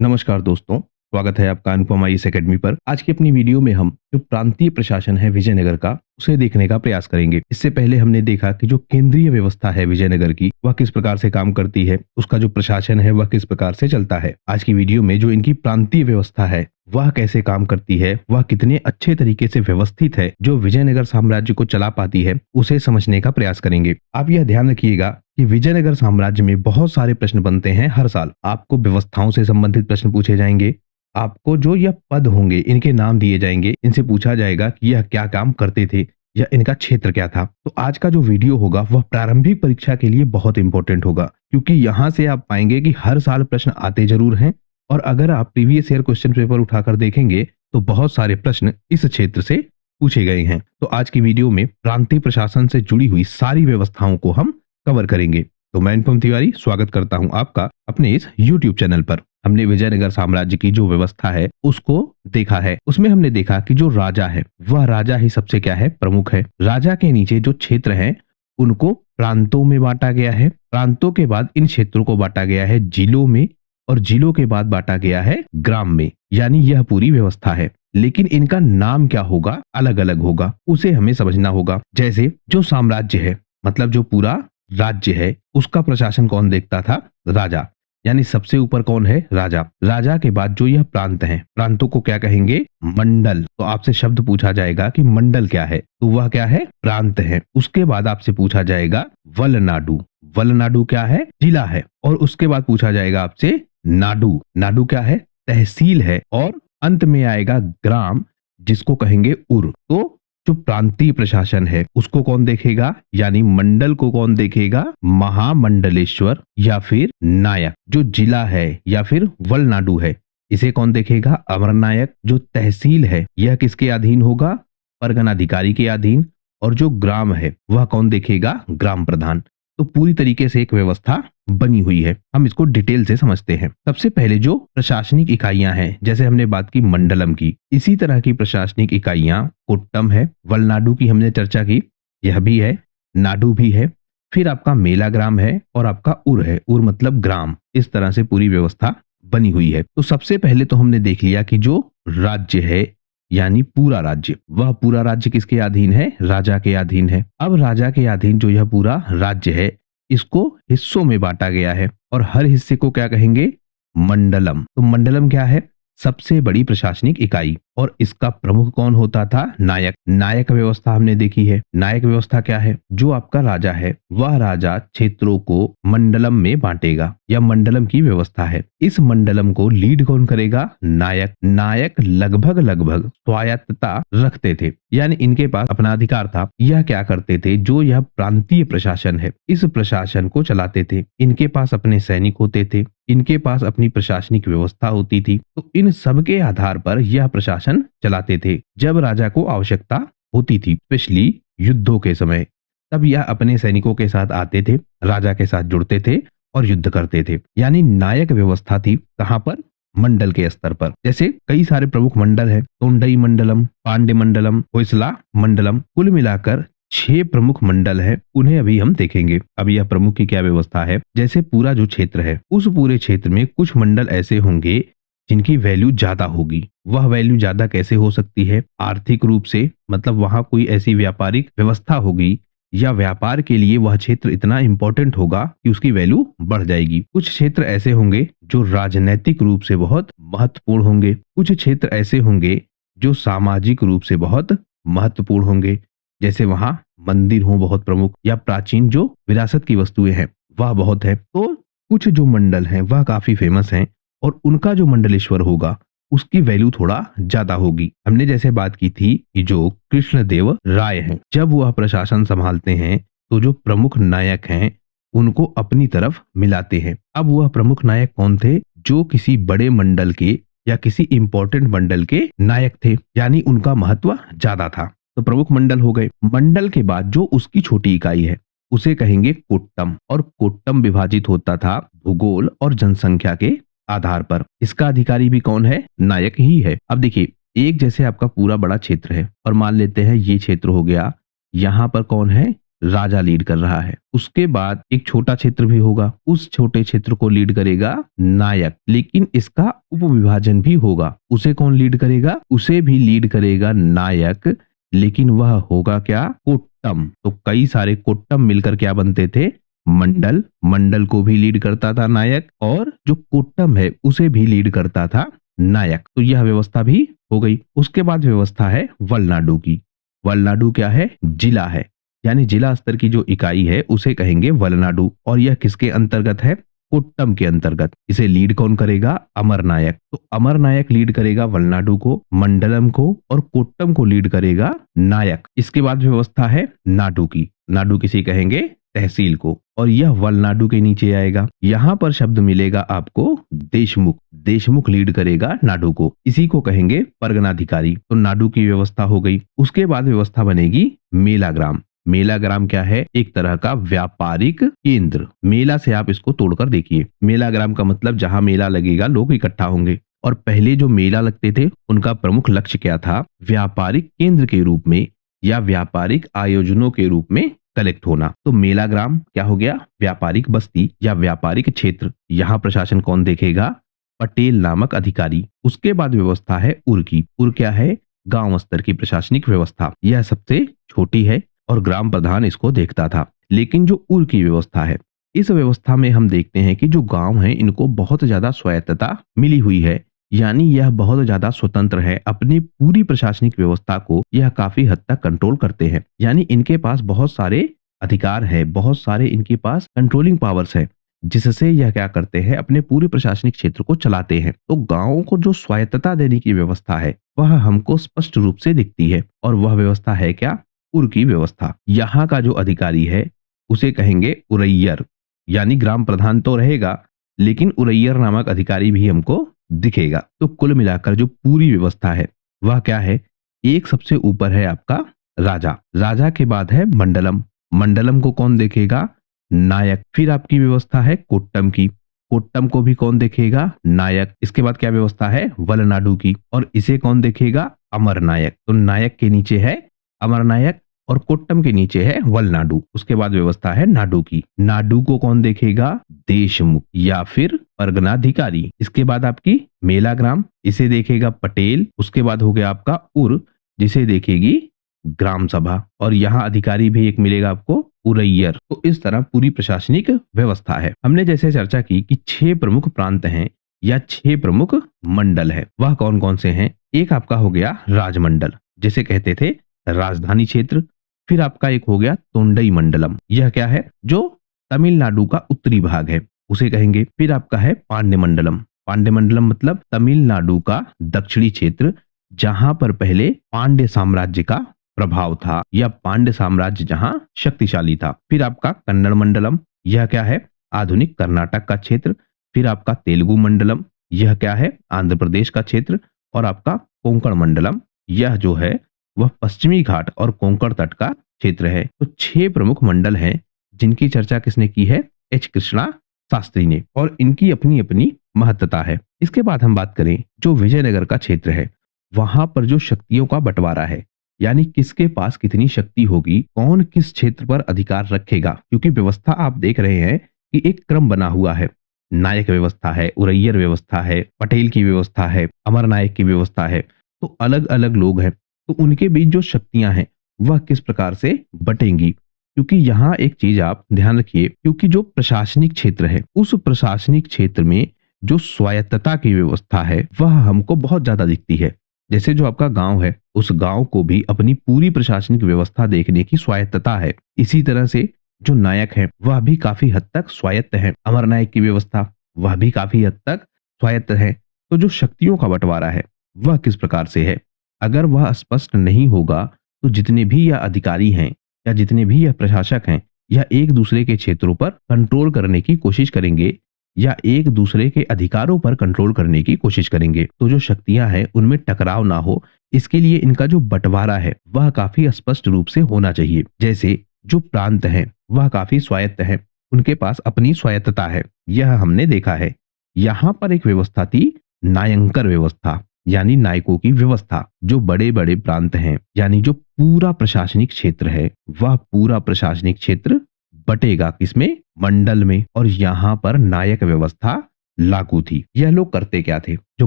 नमस्कार दोस्तों, स्वागत है आपका अनुपमा इस एकेडमी पर। आज की अपनी वीडियो में हम जो प्रांतीय प्रशासन है विजयनगर का, उसे देखने का प्रयास करेंगे। इससे पहले हमने देखा कि जो केंद्रीय व्यवस्था है विजयनगर की, वह किस प्रकार से काम करती है, उसका जो प्रशासन है वह किस प्रकार से चलता है। आज की वीडियो में जो इनकी प्रांतीय व्यवस्था है, वह कैसे काम करती है, वह कितने अच्छे तरीके से व्यवस्थित है, जो विजयनगर साम्राज्य को चला पाती है, उसे समझने का प्रयास करेंगे। आप यह ध्यान रखिएगा कि विजयनगर साम्राज्य में बहुत सारे प्रश्न बनते हैं हर साल। आपको व्यवस्थाओं से संबंधित प्रश्न पूछे जाएंगे, आपको जो यह पद होंगे इनके नाम दिए जाएंगे, इनसे पूछा जाएगा कि यह क्या काम करते थे या इनका क्षेत्र क्या था। तो आज का जो वीडियो होगा वह प्रारंभिक परीक्षा के लिए बहुत इंपॉर्टेंट होगा, क्योंकि यहाँ से आप पाएंगे कि हर साल प्रश्न आते जरूर हैं, और अगर आप प्रीवियस ईयर क्वेश्चन पेपर उठाकर देखेंगे तो बहुत सारे प्रश्न इस क्षेत्र से पूछे गए हैं। तो आज की वीडियो में प्रांतीय प्रशासन से जुड़ी हुई सारी व्यवस्थाओं को हम कवर करेंगे। तो मैं अनुपम तिवारी स्वागत करता हूं आपका अपने इस YouTube चैनल पर। हमने विजयनगर साम्राज्य की जो व्यवस्था है उसको देखा है। उसमें हमने देखा कि जो राजा है वह राजा ही सबसे क्या है, प्रमुख है। राजा के नीचे जो क्षेत्र हैं उनको प्रांतों में बांटा गया है। प्रांतों के बाद इन क्षेत्रों को बांटा गया है जिलों में, और जिलों के बाद बांटा गया है ग्राम में। यानी यह पूरी व्यवस्था है, लेकिन इनका नाम क्या होगा, अलग अलग होगा, उसे हमें समझना होगा। जैसे जो साम्राज्य है, मतलब जो पूरा राज्य है, उसका प्रशासन कौन देखता था, राजा। यानी सबसे ऊपर कौन है, राजा। राजा के बाद जो यह प्रांत हैं, प्रांतों को क्या कहेंगे, मंडल। तो आपसे शब्द पूछा जाएगा कि मंडल क्या है, तो वह क्या है, प्रांत है। उसके बाद आपसे पूछा जाएगा वलनाडु। वलनाडु क्या है, जिला है। और उसके बाद पूछा जाएगा आपसे नाडु। नाडु क्या है, तहसील है। और अंत में आएगा ग्राम, जिसको कहेंगे उर। तो जो प्रांतीय प्रशासन है उसको कौन देखेगा, यानी मंडल को कौन देखेगा, महामंडलेश्वर या फिर नायक। जो जिला है या फिर वलनाडु है, इसे कौन देखेगा, अमरनायक। जो तहसील है यह किसके अधीन होगा, परगनाधिकारी के अधीन। और जो ग्राम है वह कौन देखेगा, ग्राम प्रधान। तो पूरी तरीके से एक व्यवस्था बनी हुई है। हम इसको डिटेल से समझते हैं। सबसे पहले जो प्रशासनिक इकाइयां हैं, जैसे हमने बात की मंडलम की, इसी तरह की प्रशासनिक इकाइयां कोट्टम है। वलनाडु की हमने चर्चा की, यह भी है। नाडु भी है। फिर आपका मेला ग्राम है, और आपका उर है। उर मतलब ग्राम। इस तरह से पूरी व्यवस्था बनी हुई है। तो सबसे पहले तो हमने देख लिया कि जो राज्य है, यानी पूरा राज्य, वह पूरा राज्य किसके अधीन है, राजा के अधीन है। अब राजा के अधीन जो यह पूरा राज्य है, इसको हिस्सों में बांटा गया है, और हर हिस्से को क्या कहेंगे, मंडलम। तो मंडलम क्या है, सबसे बड़ी प्रशासनिक इकाई। और इसका प्रमुख कौन होता था, नायक। नायक व्यवस्था हमने देखी है। नायक व्यवस्था क्या है, जो आपका राजा है वह राजा क्षेत्रों को मंडलम में बांटेगा, या मंडलम की व्यवस्था है। इस मंडलम को लीड कौन करेगा, नायक। नायक लगभग लगभग स्वायत्तता रखते थे, यानी इनके पास अपना अधिकार था। यह क्या करते थे, जो यह प्रांतीय प्रशासन है, इस प्रशासन को चलाते थे। इनके पास अपने सैनिक होते थे, इनके पास अपनी प्रशासनिक व्यवस्था होती थी। तो इन सब के आधार पर यह प्रशासन चलाते थे। जब राजा को आवश्यकता होती थी, स्पेशली युद्धों के समय, तब यह अपने सैनिकों के साथ आते थे, राजा के साथ जुड़ते थे और युद्ध करते थे। यानी नायक व्यवस्था थी कहां पर, मंडल के स्तर पर। जैसे कई सारे प्रमुख मंडल है, तोंडई मंडलम, पांडे मंडलम, होयसला मंडलम। कुल मिलाकर 6 प्रमुख मंडल है, उन्हें अभी हम देखेंगे। अब यह प्रमुख की क्या व्यवस्था है, जैसे पूरा जो क्षेत्र है, उस पूरे क्षेत्र में कुछ मंडल ऐसे होंगे जिनकी वैल्यू ज्यादा होगी। वह वैल्यू ज्यादा कैसे हो सकती है, आर्थिक रूप से, मतलब वहां कोई ऐसी व्यापारिक व्यवस्था होगी, या व्यापार के लिए वह क्षेत्र इतना इंपॉर्टेंट होगा कि उसकी वैल्यू बढ़ जाएगी। कुछ क्षेत्र ऐसे होंगे जो राजनैतिक रूप से बहुत महत्वपूर्ण होंगे। कुछ क्षेत्र ऐसे होंगे जो सामाजिक रूप से बहुत महत्वपूर्ण होंगे, जैसे वहां मंदिर हो बहुत प्रमुख, या प्राचीन जो विरासत की वस्तुएं हैं वह बहुत है। तो कुछ जो मंडल हैं वह काफी फेमस हैं, और उनका जो मंडलेश्वर होगा उसकी वैल्यू थोड़ा ज्यादा होगी। हमने जैसे बात की थी कि जो कृष्णदेव राय हैं, जब वह प्रशासन संभालते हैं तो जो प्रमुख नायक हैं उनको अपनी तरफ मिलाते हैं। अब वह प्रमुख नायक कौन थे, जो किसी बड़े मंडल के या किसी इंपॉर्टेंट मंडल के नायक थे, यानी उनका महत्व ज्यादा था। तो प्रमुख मंडल हो गए। मंडल के बाद जो उसकी छोटी इकाई है उसे कहेंगे कोट्टम, और कोट्टम विभाजित होता था भूगोल और जनसंख्या के आधार पर। इसका अधिकारी भी कौन है, नायक ही है। अब देखिए, एक जैसे आपका पूरा बड़ा क्षेत्र है, और मान लेते हैं ये क्षेत्र हो गया, यहाँ पर कौन है, राजा लीड कर रहा है। उसके बाद एक छोटा क्षेत्र भी होगा, उस छोटे क्षेत्र को लीड करेगा नायक, लेकिन इसका उपविभाजन भी होगा। उसे कौन लीड करेगा? उसे भी लीड करेगा नायक, लेकिन वह होगा क्या? कोट्टम। तो कई सारे कोट्टम मिलकर क्या बनते थे? मंडल। मंडल को भी लीड करता था नायक, और जो कोट्टम है उसे भी लीड करता था नायक। तो यह व्यवस्था भी हो गई। उसके बाद व्यवस्था है वलनाडु की। वलनाडु क्या है? जिला है, यानी जिला स्तर की जो इकाई है उसे कहेंगे वलनाडु, और यह किसके अंतर्गत है? कोट्टम के अंतर्गत। इसे लीड कौन करेगा? अमर नायक। तो अमर नायक लीड करेगा वलनाडु को, मंडलम को, और कोट्टम को लीड करेगा नायक। इसके बाद व्यवस्था है नाडु की। नाडु किसी कहेंगे? तहसील को, और यह वलनाडु के नीचे आएगा। यहाँ पर शब्द मिलेगा आपको देशमुख। देशमुख लीड करेगा नाडु को, इसी को कहेंगे परगनाधिकारी। तो नाडु की व्यवस्था हो गई। उसके बाद व्यवस्था बनेगी मेलाग्राम। मेलाग्राम क्या है? एक तरह का व्यापारिक केंद्र। मेला से आप इसको तोड़कर देखिए। मेलाग्राम का मतलब जहां मेला लगेगा लोग इकट्ठा होंगे, और पहले जो मेला लगते थे उनका प्रमुख लक्ष्य क्या था? व्यापारिक केंद्र के रूप में या व्यापारिक आयोजनों के रूप में कलेक्ट होना। तो मेलाग्राम क्या हो गया? व्यापारिक बस्ती या व्यापारिक क्षेत्र। यहाँ प्रशासन कौन देखेगा? पटेल नामक अधिकारी। उसके बाद व्यवस्था है उर की। उर क्या है? गांव स्तर की प्रशासनिक व्यवस्था। यह सबसे छोटी है और ग्राम प्रधान इसको देखता था। लेकिन जो उर की व्यवस्था है, इस व्यवस्था में हम देखते हैं कि जो गांव हैं इनको बहुत ज्यादा स्वायत्तता मिली हुई है, यानी यह बहुत ज्यादा स्वतंत्र है। अपनी पूरी प्रशासनिक व्यवस्था को यह काफी हद तक कंट्रोल करते हैं, यानी इनके पास बहुत सारे अधिकार है, बहुत सारे इनके पास कंट्रोलिंग पावर्स है, जिससे यह क्या करते हैं? अपने पूरे प्रशासनिक क्षेत्र को चलाते हैं। तो गांवों को जो स्वायत्तता देने की व्यवस्था है वह हमको स्पष्ट रूप से दिखती है, और वह व्यवस्था है क्या? उर की व्यवस्था। यहाँ का जो अधिकारी है उसे कहेंगे उरैयर, यानी ग्राम प्रधान तो रहेगा लेकिन उरैयर नामक अधिकारी भी हमको दिखेगा। तो कुल मिलाकर जो पूरी व्यवस्था है वह क्या है? एक सबसे ऊपर है आपका राजा। राजा के बाद है मंडलम। मंडलम को कौन देखेगा? नायक। फिर आपकी व्यवस्था है कोट्टम की। कोट्टम को भी कौन देखेगा? नायक। इसके बाद क्या व्यवस्था है? वलनाडु की, और इसे कौन देखेगा? अमर नायक। तो नायक के नीचे है अमर नायक, और कोट्टम के नीचे है वलनाडु। उसके बाद व्यवस्था है नाडु की। नाडु को कौन देखेगा? देशमुख या फिर परगनाधिकारी। इसके बाद आपकी मेलाग्राम, इसे देखेगा पटेल। उसके बाद हो गया आपका उर, जिसे देखेगी ग्राम सभा, और यहाँ अधिकारी भी एक मिलेगा आपको उरैयर। तो इस तरह पूरी प्रशासनिक व्यवस्था है। हमने जैसे चर्चा की कि 6 प्रमुख प्रांत हैं या 6 प्रमुख मंडल है। वह कौन कौन से हैं? एक आपका हो गया राजमंडल, जिसे कहते थे राजधानी क्षेत्र। फिर आपका एक हो गया तोंडई मंडलम। यह क्या है? जो तमिलनाडु का उत्तरी भाग है उसे कहेंगे। फिर आपका है पांड्य मंडलम। पांड्य मंडलम मतलब तमिलनाडु का दक्षिणी क्षेत्र, जहां पर पहले पांड्य साम्राज्य का प्रभाव था या पांड्य साम्राज्य जहां शक्तिशाली था। फिर आपका कन्नड़ मंडलम। यह क्या है? आधुनिक कर्नाटक का क्षेत्र। फिर आपका तेलुगु मंडलम। यह क्या है? आंध्र प्रदेश का क्षेत्र। और आपका कोंकण मंडलम, यह जो है वह पश्चिमी घाट और कोंकण तट का क्षेत्र है। तो 6 प्रमुख मंडल हैं जिनकी चर्चा किसने की है? एच कृष्णा शास्त्री ने, और इनकी अपनी अपनी महत्ता है। इसके बाद हम बात करें जो विजयनगर का क्षेत्र है, वहां पर जो शक्तियों का बंटवारा है, यानी किसके पास कितनी शक्ति होगी, कौन किस क्षेत्र पर अधिकार रखेगा। क्योंकि व्यवस्था आप देख रहे हैं कि एक क्रम बना हुआ है। नायक व्यवस्था है, उरैयर व्यवस्था है, पटेल की व्यवस्था है, अमर नायक की व्यवस्था है। तो अलग अलग लोग हैं, तो उनके बीच जो शक्तियां हैं वह किस प्रकार से बटेंगी। क्योंकि यहाँ एक चीज आप ध्यान रखिए, क्योंकि जो प्रशासनिक क्षेत्र है उस प्रशासनिक क्षेत्र में जो स्वायत्तता की व्यवस्था है वह हमको बहुत ज्यादा दिखती है। जैसे जो आपका गांव है, उस गांव को भी अपनी पूरी प्रशासनिक व्यवस्था देखने की स्वायत्तता है। इसी तरह से जो नायक है वह भी काफी हद तक स्वायत्त है। अमर नायक की व्यवस्था वह भी काफी हद तक स्वायत्त है। तो जो शक्तियों का बंटवारा है वह किस प्रकार से है, अगर वह स्पष्ट नहीं होगा तो जितने भी यह अधिकारी हैं या जितने भी यह प्रशासक हैं, यह एक दूसरे के क्षेत्रों पर कंट्रोल करने की कोशिश करेंगे या एक दूसरे के अधिकारों पर कंट्रोल करने की कोशिश करेंगे। तो जो शक्तियां हैं उनमें टकराव ना हो, इसके लिए इनका जो बंटवारा है वह काफी स्पष्ट रूप से होना चाहिए। जैसे जो प्रांत हैं वह काफी स्वायत्त हैं, उनके पास अपनी स्वायत्तता है, यह हमने देखा है। यहाँ पर एक व्यवस्था थी नायंकर व्यवस्था, यानी नायकों की व्यवस्था। जो बड़े बड़े प्रांत हैं यानी जो पूरा प्रशासनिक क्षेत्र है, वह पूरा प्रशासनिक क्षेत्र बटेगा किसमें, मंडल में, और यहाँ पर नायक व्यवस्था लागू थी। यह लोग करते क्या थे, जो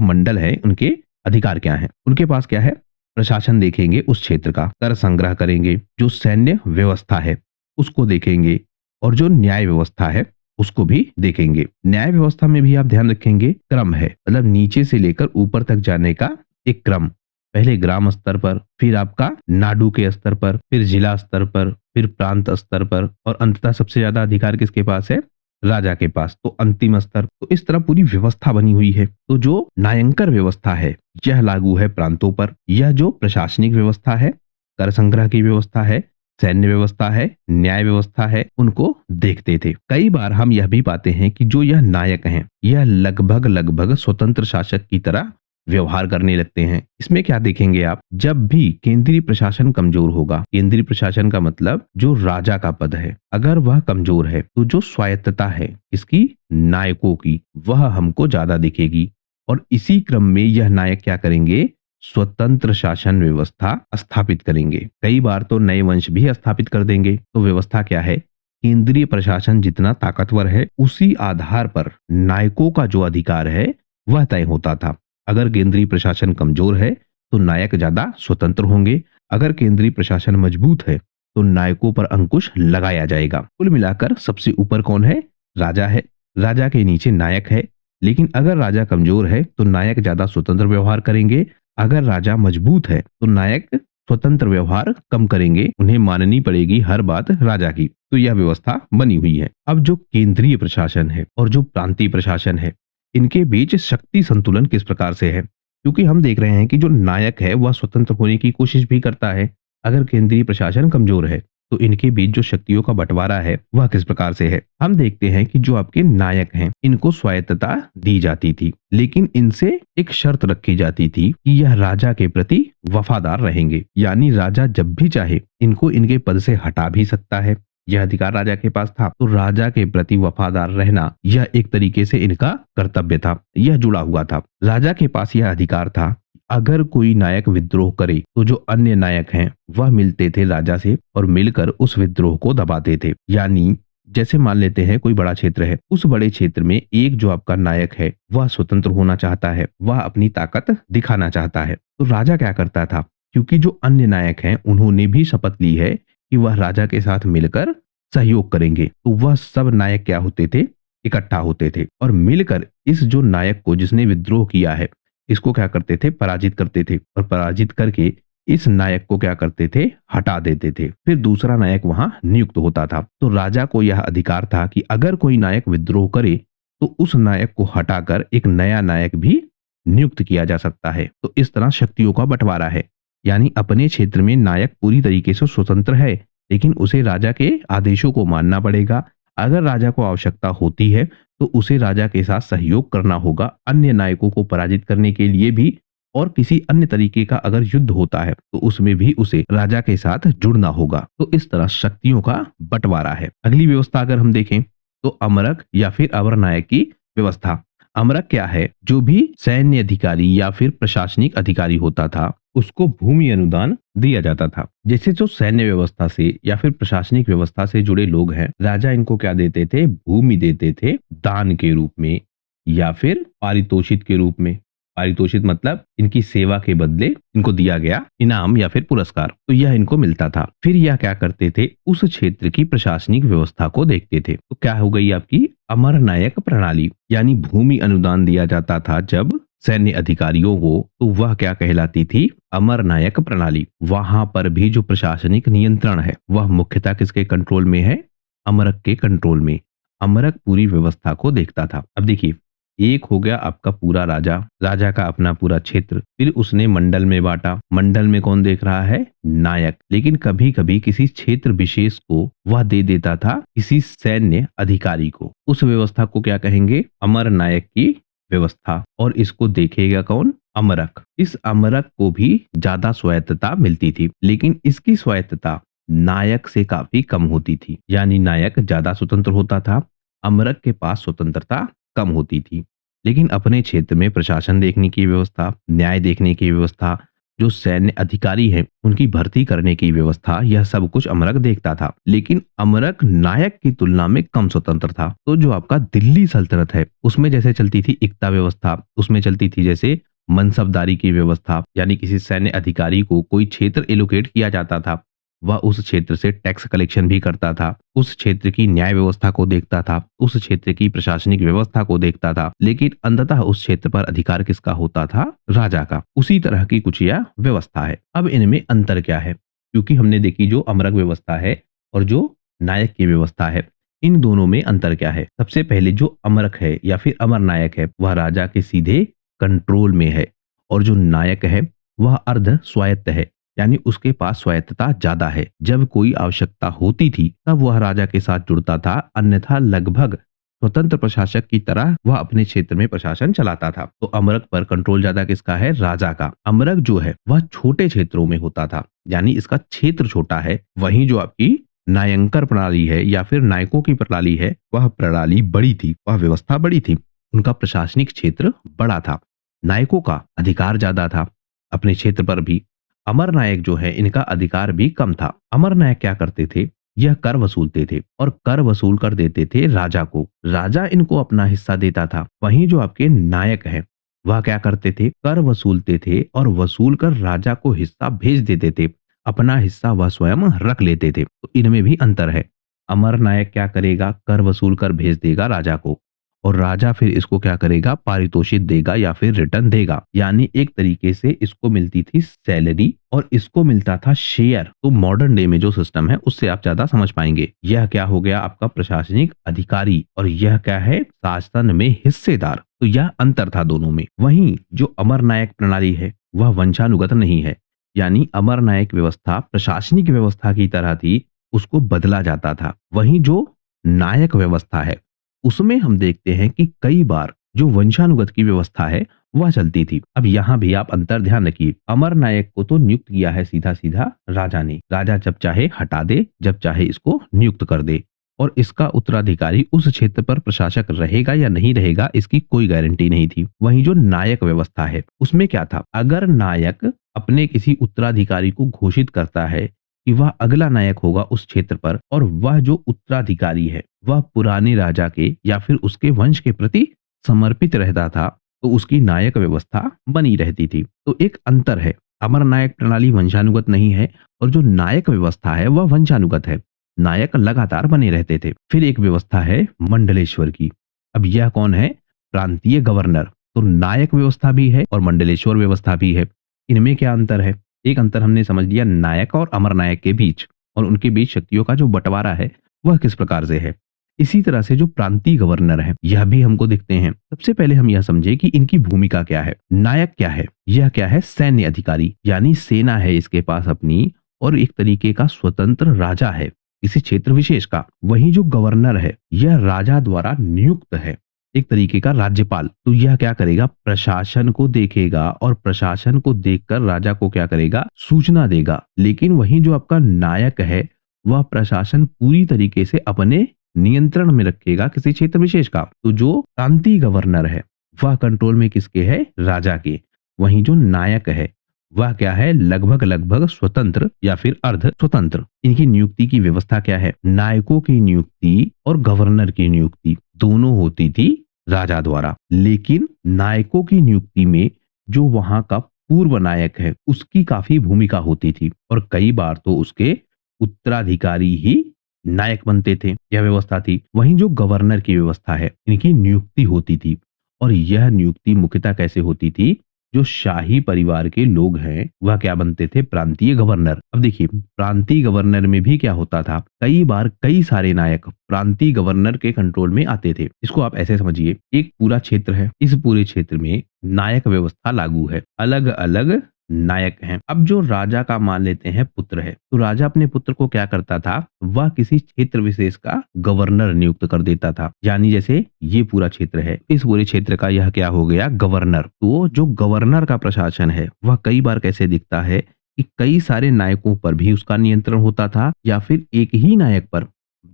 मंडल है उनके अधिकार क्या हैं, उनके पास क्या है, प्रशासन देखेंगे उस क्षेत्र का, कर संग्रह करेंगे, जो सैन्य व्यवस्था है उसको देखेंगे, और जो न्याय व्यवस्था है उसको भी देखेंगे। न्याय व्यवस्था में भी आप ध्यान रखेंगे क्रम है, मतलब नीचे से लेकर ऊपर तक जाने का एक क्रम। पहले ग्राम स्तर पर, फिर आपका नाडु के स्तर पर, फिर जिला स्तर पर, फिर प्रांत स्तर पर, और अंततः सबसे ज्यादा अधिकार किसके पास है, राजा के पास, तो अंतिम स्तर। तो इस तरह पूरी व्यवस्था बनी हुई है। तो जो न्यायंकर व्यवस्था है यह लागू है प्रांतों पर। यह जो प्रशासनिक व्यवस्था है, कर संग्रह की व्यवस्था है, सैन्य व्यवस्था है, न्याय व्यवस्था है, उनको देखते थे। कई बार हम यह भी पाते हैं कि जो यह नायक हैं यह लगभग लगभग स्वतंत्र शासक की तरह व्यवहार करने लगते हैं। इसमें क्या देखेंगे आप, जब भी केंद्रीय प्रशासन कमजोर होगा, केंद्रीय प्रशासन का मतलब जो राजा का पद है, अगर वह कमजोर है तो जो स्वायत्तता है इसकी, नायकों की, वह हमको ज्यादा दिखेगी। और इसी क्रम में यह नायक क्या करेंगे, स्वतंत्र शासन व्यवस्था स्थापित करेंगे। कई बार तो नए वंश भी स्थापित कर देंगे। तो व्यवस्था क्या है, केंद्रीय प्रशासन जितना ताकतवर है उसी आधार पर नायकों का जो अधिकार है वह तय होता था। अगर केंद्रीय प्रशासन कमजोर है तो नायक ज्यादा स्वतंत्र होंगे, अगर केंद्रीय प्रशासन मजबूत है तो नायकों पर अंकुश लगाया जाएगा। कुल मिलाकर सबसे ऊपर कौन है, राजा है, राजा के नीचे नायक है। लेकिन अगर राजा कमजोर है तो नायक ज्यादा स्वतंत्र व्यवहार करेंगे, अगर राजा मजबूत है तो नायक स्वतंत्र व्यवहार कम करेंगे, उन्हें माननी पड़ेगी हर बात राजा की। तो यह व्यवस्था बनी हुई है। अब जो केंद्रीय प्रशासन है और जो प्रांतीय प्रशासन है, इनके बीच शक्ति संतुलन किस प्रकार से है, क्योंकि हम देख रहे हैं कि जो नायक है वह स्वतंत्र होने की कोशिश भी करता है, अगर केंद्रीय प्रशासन कमजोर है तो इनके बीच जो शक्तियों का बंटवारा है वह किस प्रकार से है। हम देखते हैं कि जो आपके नायक हैं इनको स्वायत्तता दी जाती थी, लेकिन इनसे एक शर्त रखी जाती थी कि यह राजा के प्रति वफादार रहेंगे, यानी राजा जब भी चाहे इनको इनके पद से हटा भी सकता है। यह अधिकार राजा के पास था। तो राजा के प्रति वफादार रहना यह एक तरीके से इनका कर्तव्य था, यह जुड़ा हुआ था। राजा के पास यह अधिकार था, अगर कोई नायक विद्रोह करे तो जो अन्य नायक हैं वह मिलते थे राजा से और मिलकर उस विद्रोह को दबाते थे। यानी जैसे मान लेते हैं कोई बड़ा क्षेत्र है, उस बड़े क्षेत्र में एक जो आपका नायक है वह स्वतंत्र होना चाहता है, वह अपनी ताकत दिखाना चाहता है। तो राजा क्या करता था, क्योंकि जो अन्य नायक हैं उन्होंने भी शपथ ली है कि वह राजा के साथ मिलकर सहयोग करेंगे, तो वह सब नायक क्या होते थे, इकट्ठा होते थे और मिलकर इस जो नायक को जिसने विद्रोह किया है इसको क्या करते थे, पराजित करते थे, और पराजित करके इस नायक को क्या करते थे, हटा देते थे। फिर दूसरा नायक वहां नियुक्त होता था। तो राजा को यह अधिकार था कि अगर कोई नायक विद्रोह करे तो उस नायक को हटाकर एक नया नायक भी नियुक्त किया जा सकता है। तो इस तरह शक्तियों का बंटवारा है, यानी अपने क्षेत्र में नायक पूरी तरीके से स्वतंत्र है, लेकिन उसे राजा के आदेशों को मानना पड़ेगा। अगर राजा को आवश्यकता होती है तो उसे राजा के साथ सहयोग करना होगा अन्य नायकों को पराजित करने के लिए भी, और किसी अन्य तरीके का अगर युद्ध होता है तो उसमें भी उसे राजा के साथ जुड़ना होगा। तो इस तरह शक्तियों का बंटवारा है। अगली व्यवस्था अगर हम देखें तो अमरक या फिर अवर नायक की व्यवस्था। अमरक क्या है, जो भी सैन्य अधिकारी या फिर प्रशासनिक अधिकारी होता था उसको भूमि अनुदान दिया जाता था। जैसे जो सैन्य व्यवस्था से या फिर प्रशासनिक व्यवस्था से जुड़े लोग हैं, राजा इनको क्या देते थे, भूमि देते थे दान के रूप में या फिर पारितोषित के रूप में। पारितोषित मतलब इनकी सेवा के बदले इनको दिया गया इनाम या फिर पुरस्कार, तो यह इनको मिलता था। फिर यह क्या करते थे, उस क्षेत्र की प्रशासनिक व्यवस्था को देखते थे। तो क्या हो गई आपकी अमर नायक प्रणाली, यानी भूमि अनुदान दिया जाता था जब सैन्य अधिकारियों को, तो वह क्या कहलाती थी, अमर नायक प्रणाली। वहां पर भी जो प्रशासनिक नियंत्रण है वह मुख्यतः किसके कंट्रोल में है, अमरक के कंट्रोल में। अमरक पूरी व्यवस्था को देखता था। अब देखिए, एक हो गया आपका पूरा राजा, राजा का अपना पूरा क्षेत्र, फिर उसने मंडल में बांटा। मंडल में कौन देख रहा है, नायक। लेकिन कभी कभी किसी क्षेत्र विशेष को वह दे देता था किसी सैन्य अधिकारी को। उस व्यवस्था को क्या कहेंगे, अमर नायक की व्यवस्था। और इसको देखेगा कौन, अमरक। इस अमरक को भी ज्यादा स्वायत्तता मिलती थी, लेकिन इसकी स्वायत्तता नायक से काफी कम होती थी। यानी नायक ज्यादा स्वतंत्र होता था, अमरक के पास स्वतंत्रता कम होती थी। लेकिन अपने क्षेत्र में प्रशासन देखने की व्यवस्था, न्याय देखने की व्यवस्था, जो सैन्य अधिकारी हैं उनकी भर्ती करने की व्यवस्था, यह सब कुछ अमरक देखता था। लेकिन अमरक नायक की तुलना में कम स्वतंत्र था। तो जो आपका दिल्ली सल्तनत है उसमें जैसे चलती थी इक्ता व्यवस्था, उसमें चलती थी जैसे मनसबदारी की व्यवस्था, यानी किसी सैन्य अधिकारी को कोई क्षेत्र एलोकेट किया जाता था, वह उस क्षेत्र से टैक्स कलेक्शन भी करता था, उस क्षेत्र की न्याय व्यवस्था को देखता था, उस क्षेत्र की प्रशासनिक व्यवस्था को देखता था, लेकिन अंततः उस क्षेत्र पर अधिकार किसका होता था? राजा का। उसी तरह की कुछ यह व्यवस्था है। अब इनमें अंतर क्या है? क्योंकि हमने देखी जो अमरक व्यवस्था है और जो नायक की व्यवस्था है, इन दोनों में अंतर क्या है? सबसे पहले जो अमरक है या फिर अमर नायक है, वह राजा के सीधे कंट्रोल में है, और जो नायक है वह अर्ध स्वायत्त है, यानी उसके पास स्वायत्तता ज्यादा है। जब कोई आवश्यकता होती थी तब वह राजा के साथ जुड़ता था, अन्यथा लगभग स्वतंत्र प्रशासक की तरह वह अपने क्षेत्र में प्रशासन चलाता था। तो अमरक पर कंट्रोल ज्यादा किसका है? राजा का। अमरक जो है वह छोटे क्षेत्रों में होता था, यानी इसका क्षेत्र छोटा है। वहीं जो आपकी नायंकर प्रणाली है या फिर नायकों की प्रणाली है, वह प्रणाली बड़ी थी, वह व्यवस्था बड़ी थी, उनका प्रशासनिक क्षेत्र बड़ा था, नायकों का अधिकार ज्यादा था अपने क्षेत्र पर भी। अमर नायक जो है इनका अधिकार भी कम था। अमर नायक क्या करते थे? यह कर वसूलते थे और कर वसूल कर देते थे राजा को। राजा इनको अपना हिस्सा देता था। वहीं जो आपके नायक हैं वह क्या करते थे? कर वसूलते थे और वसूल कर राजा को हिस्सा भेज देते थे। अपना हिस्सा वह स्वयं रख लेते थे। तो इनमें भी अंतर है। अमर नायक क्या करेगा? कर वसूल कर भेज देगा राजा को, और राजा फिर इसको क्या करेगा? पारितोषिक देगा या फिर रिटर्न देगा। यानी एक तरीके से इसको मिलती थी सैलरी और इसको मिलता था शेयर। तो मॉडर्न डे में जो सिस्टम है उससे आप ज्यादा समझ पाएंगे। यह क्या हो गया? आपका प्रशासनिक अधिकारी, और यह क्या है? शासन में हिस्सेदार। तो यह अंतर था दोनों में। वहीं जो अमर नायक प्रणाली है वह वंशानुगत नहीं है, यानी अमर नायक व्यवस्था प्रशासनिक व्यवस्था की तरह थी, उसको बदला जाता था। वहीं जो नायक व्यवस्था है उसमें हम देखते हैं कि कई बार जो वंशानुगत की व्यवस्था है वह चलती थी। अब यहाँ भी आप अंतर ध्यान रखिए। अमर नायक को तो नियुक्त किया है सीधा सीधा राजा ने। राजा जब चाहे हटा दे, जब चाहे इसको नियुक्त कर दे, और इसका उत्तराधिकारी उस क्षेत्र पर प्रशासक रहेगा या नहीं रहेगा इसकी कोई गारंटी नहीं थी। वहीं जो नायक व्यवस्था है उसमें क्या था? अगर नायक अपने किसी उत्तराधिकारी को घोषित करता है कि वह अगला नायक होगा उस क्षेत्र पर, और वह जो उत्तराधिकारी है वह पुराने राजा के या फिर उसके वंश के प्रति समर्पित रहता था, तो उसकी नायक व्यवस्था बनी रहती थी। तो एक अंतर है। अमर नायक प्रणाली वंशानुगत नहीं है, और जो नायक व्यवस्था है वह वंशानुगत है। नायक लगातार बने रहते थे। फिर एक व्यवस्था है मंडलेश्वर की। अब यह कौन है? प्रांतीय गवर्नर। तो नायक व्यवस्था भी है और मंडलेश्वर व्यवस्था भी है। इनमें क्या अंतर है? एक अंतर हमने समझ लिया नायक और अमर नायक के बीच, और उनके बीच शक्तियों का जो बंटवारा है वह किस प्रकार से है। इसी तरह से जो प्रांतीय गवर्नर है यह भी हमको दिखते हैं। सबसे पहले हम यह समझे कि इनकी भूमिका क्या है। नायक क्या है? यह क्या है? सैन्य अधिकारी, यानी सेना है इसके पास अपनी, और एक तरीके का स्वतंत्र राजा है किसी क्षेत्र विशेष का। वहीं जो गवर्नर है यह राजा द्वारा नियुक्त है, एक तरीके का राज्यपाल। तो यह क्या करेगा? प्रशासन को देखेगा और प्रशासन को देखकर राजा को क्या करेगा? सूचना देगा। लेकिन वहीं जो आपका नायक है वह प्रशासन पूरी तरीके से अपने नियंत्रण में रखेगा किसी क्षेत्र विशेष का। तो जो प्रांतीय गवर्नर है वह कंट्रोल में किसके है? राजा के। वहीं जो नायक है वह क्या है? लगभग लगभग स्वतंत्र या फिर अर्ध स्वतंत्र। इनकी नियुक्ति की व्यवस्था क्या है? नायकों की नियुक्ति और गवर्नर की नियुक्ति दोनों होती थी राजा द्वारा। लेकिन नायकों की नियुक्ति में जो वहां का पूर्व नायक है उसकी काफी भूमिका होती थी, और कई बार तो उसके उत्तराधिकारी ही नायक बनते थे। यह व्यवस्था थी। वहीं जो गवर्नर की व्यवस्था है इनकी नियुक्ति होती थी, और यह नियुक्ति मुख्यतः कैसे होती थी? जो शाही परिवार के लोग हैं वह क्या बनते थे? प्रांतीय गवर्नर। अब देखिए प्रांतीय गवर्नर में भी क्या होता था? कई बार कई सारे नायक प्रांतीय गवर्नर के कंट्रोल में आते थे। इसको आप ऐसे समझिए, एक पूरा क्षेत्र है, इस पूरे क्षेत्र में नायक व्यवस्था लागू है, अलग अलग नायक हैं। अब जो राजा का मान लेते हैं पुत्र है, तो राजा अपने पुत्र को क्या करता था? वह किसी क्षेत्र विशेष का गवर्नर नियुक्त कर देता था। यानी जैसे ये पूरा क्षेत्र है, इस पूरे क्षेत्र का यह क्या हो गया? गवर्नर। तो जो गवर्नर का प्रशासन है वह कई बार कैसे दिखता है कि कई सारे नायकों पर भी उसका नियंत्रण होता था, या फिर एक ही नायक पर